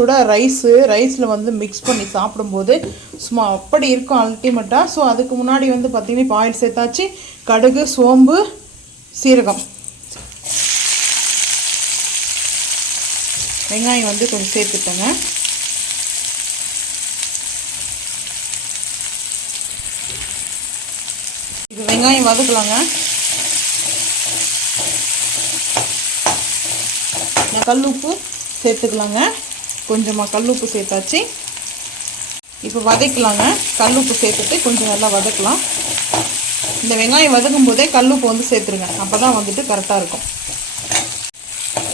கூட ரைஸில் வந்து மிக்ஸ் பண்ணி சாப்பிடும்போது சும்மா அப்படி இருக்கும் அல்டிமேட்டாக. ஸோ அதுக்கு முன்னாடி வந்து பார்த்திங்கன்னா இப்போ ஆயில் சேர்த்தாச்சு. கடுகு, சோம்பு, சீரகம், வெங்காயம் வந்து கொஞ்சம் சேர்த்துட்டேங்க. இப்போ வெங்காயம் வதக்கலாங்க. கல் உப்பு சேர்த்துக்கலாங்க. கொஞ்சமாக கல் உப்பு சேர்த்தாச்சு. இப்போ வதக்கலாங்க. கல் உப்பு சேர்த்துட்டு கொஞ்சம் நல்லா வதக்கலாம். இந்த வெங்காயம் வதக்கும் போதே கல் உப்பு வந்து சேர்த்துருங்க. அப்போ தான் வந்துட்டு கரெக்டாக இருக்கும்.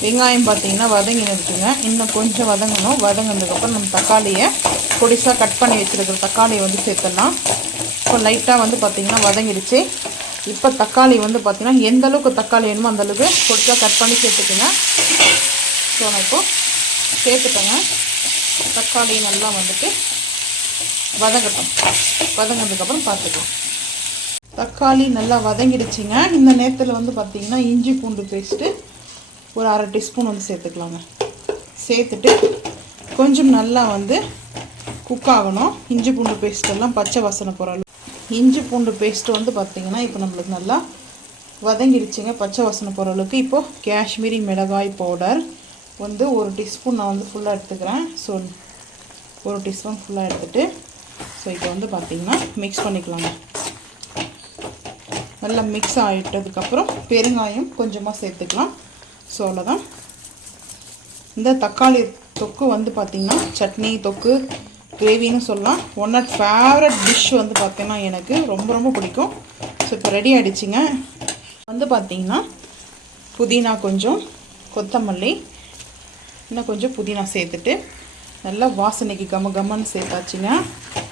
வெங்காயம் பார்த்திங்கன்னா வதங்கினதுக்குங்க. இன்னும் கொஞ்சம் வதங்கணும். வதங்கினதுக்கப்புறம் நம்ம தக்காளியை பொடிசாக கட் பண்ணி வச்சுருக்கிற தக்காளியை வந்து சேர்த்துடலாம். இப்போ லைட்டாக வந்து பார்த்திங்கன்னா வதங்கிடுச்சு. இப்போ தக்காளி வந்து பார்த்திங்கன்னா எந்த அளவுக்கு தக்காளி வேணுமோ அந்தளவுக்கு பொடிசாக கட் பண்ணி சேர்த்துக்குங்க. ஸோ நான் இப்போது சேர்த்துட்டேங்க. தக்காளி நல்லா வந்துட்டு வதங்கட்டும். வதங்கினதுக்கப்புறம் பார்த்துக்கலாம். தக்காளி நல்லா வதங்கிடுச்சிங்க. இந்த நேரத்தில் வந்து பார்த்திங்கன்னா இஞ்சி பூண்டு பேஸ்ட்டு ஒரு 1/2 டீஸ்பூன் வந்து சேர்த்துக்கலாங்க. சேர்த்துட்டு கொஞ்சம் நல்லா வந்து குக் ஆகணும். இஞ்சி பூண்டு பேஸ்ட்டெல்லாம் பச்சை வாசனை போகிற அளவு. இஞ்சி பூண்டு பேஸ்ட்டு வந்து பார்த்திங்கன்னா இப்போ நம்மளுக்கு நல்லா வதங்கிடுச்சிங்க. பச்சை வாசனை போகிற அளவுக்கு. இப்போது காஷ்மீரி மிளகாய் பவுடர் வந்து 1 டீஸ்பூன் நான் வந்து ஃபுல்லாக எடுத்துக்கிறேன். ஸோ 1 டீஸ்பூன் ஃபுல்லாக எடுத்துகிட்டு ஸோ இப்போ வந்து பார்த்திங்கன்னா மிக்ஸ் பண்ணிக்கலாங்க. நல்லா மிக்ஸ் ஆகிட்டதுக்கப்புறம் பெருங்காயம் கொஞ்சமாக சேர்த்துக்கலாம். ஸோ அவ்வளோதான். இந்த தக்காளி தொக்கு வந்து பார்த்திங்கன்னா சட்னி தொக்கு கிரேவின்னு சொல்லலாம். ஒன் ஆஃப் ஃபேவரட் டிஷ் வந்து பார்த்திங்கன்னா எனக்கு ரொம்ப ரொம்ப பிடிக்கும். ஸோ இப்போ ரெடி ஆகிடுச்சிங்க. வந்து பார்த்திங்கன்னா புதினா கொஞ்சம், கொத்தமல்லி, இன்னும் கொஞ்சம் புதினா சேர்த்துட்டு நல்லா வாசனைக்கு கம்மன்னு சேர்த்தாச்சுங்க.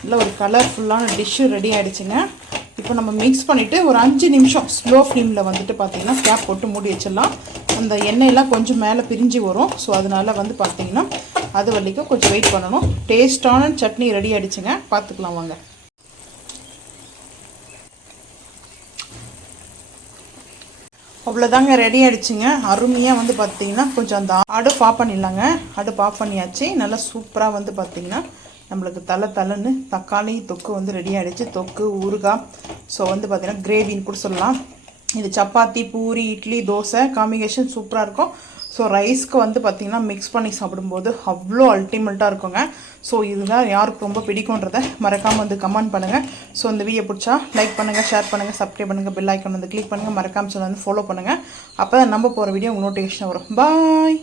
நல்லா ஒரு கலர்ஃபுல்லான டிஷ்ஷு ரெடி ஆகிடுச்சிங்க. இப்போ நம்ம மிக்ஸ் பண்ணிவிட்டு ஒரு 5 நிமிஷம் ஸ்லோ ஃப்ளேமில் வந்துட்டு பார்த்திங்கன்னா கேப் போட்டு மூடி வச்சிடலாம். அந்த எண்ணெயெல்லாம் கொஞ்சம் மேலே பிரிஞ்சு வரும். ஸோ அதனால் வந்து பார்த்திங்கன்னா அது வரைக்கும் கொஞ்சம் வெயிட் பண்ணணும். டேஸ்டான சட்னி ரெடி ஆகிடுச்சிங்க. பார்த்துக்கலாம் வாங்க. அவ்வளோதாங்க, ரெடி ஆகிடுச்சிங்க. அருமையாக வந்து பார்த்திங்கன்னா கொஞ்சம் அந்த அடுப்பு ஆஃப் பண்ணிடலாங்க. அடுப்பு ஆஃப் பண்ணியாச்சு. நல்லா சூப்பராக வந்து பார்த்திங்கன்னா நம்மளுக்கு தலைன்னு தக்காளி தொக்கு வந்து ரெடி ஆகிடுச்சு. தொக்கு, ஊறுகாய், ஸோ வந்து பார்த்திங்கன்னா கிரேவின்னு கூட சொல்லலாம். இது சப்பாத்தி, பூரி, இட்லி, தோசை காம்பினேஷன் சூப்பராக இருக்கும். ஸோ ரைஸ்க்கு வந்து பார்த்திங்கன்னா மிக்ஸ் பண்ணி சாப்பிடும்போது அவ்வளோ அல்டிமேட்டாக இருக்குங்க. ஸோ இதுதான் யாருக்கு ரொம்ப பிடிக்குன்றதை மறக்காமல் வந்து கமெண்ட் பண்ணுங்கள். ஸோ இந்த வீடியோ பிடிச்சா லைக் பண்ணுங்கள், ஷேர் பண்ணுங்கள், சப்ஸ்கிரைப் பண்ணுங்கள், பெல் ஐக்கான் வந்து கிளிக் பண்ணுங்கள், மறக்காமல் வந்து ஃபாலோ பண்ணுங்கள். அப்போ தான் நம்ம போகிற வீடியோ உங்களுக்கு நோட்டிஃபிகேஷன் வரும். பாய்.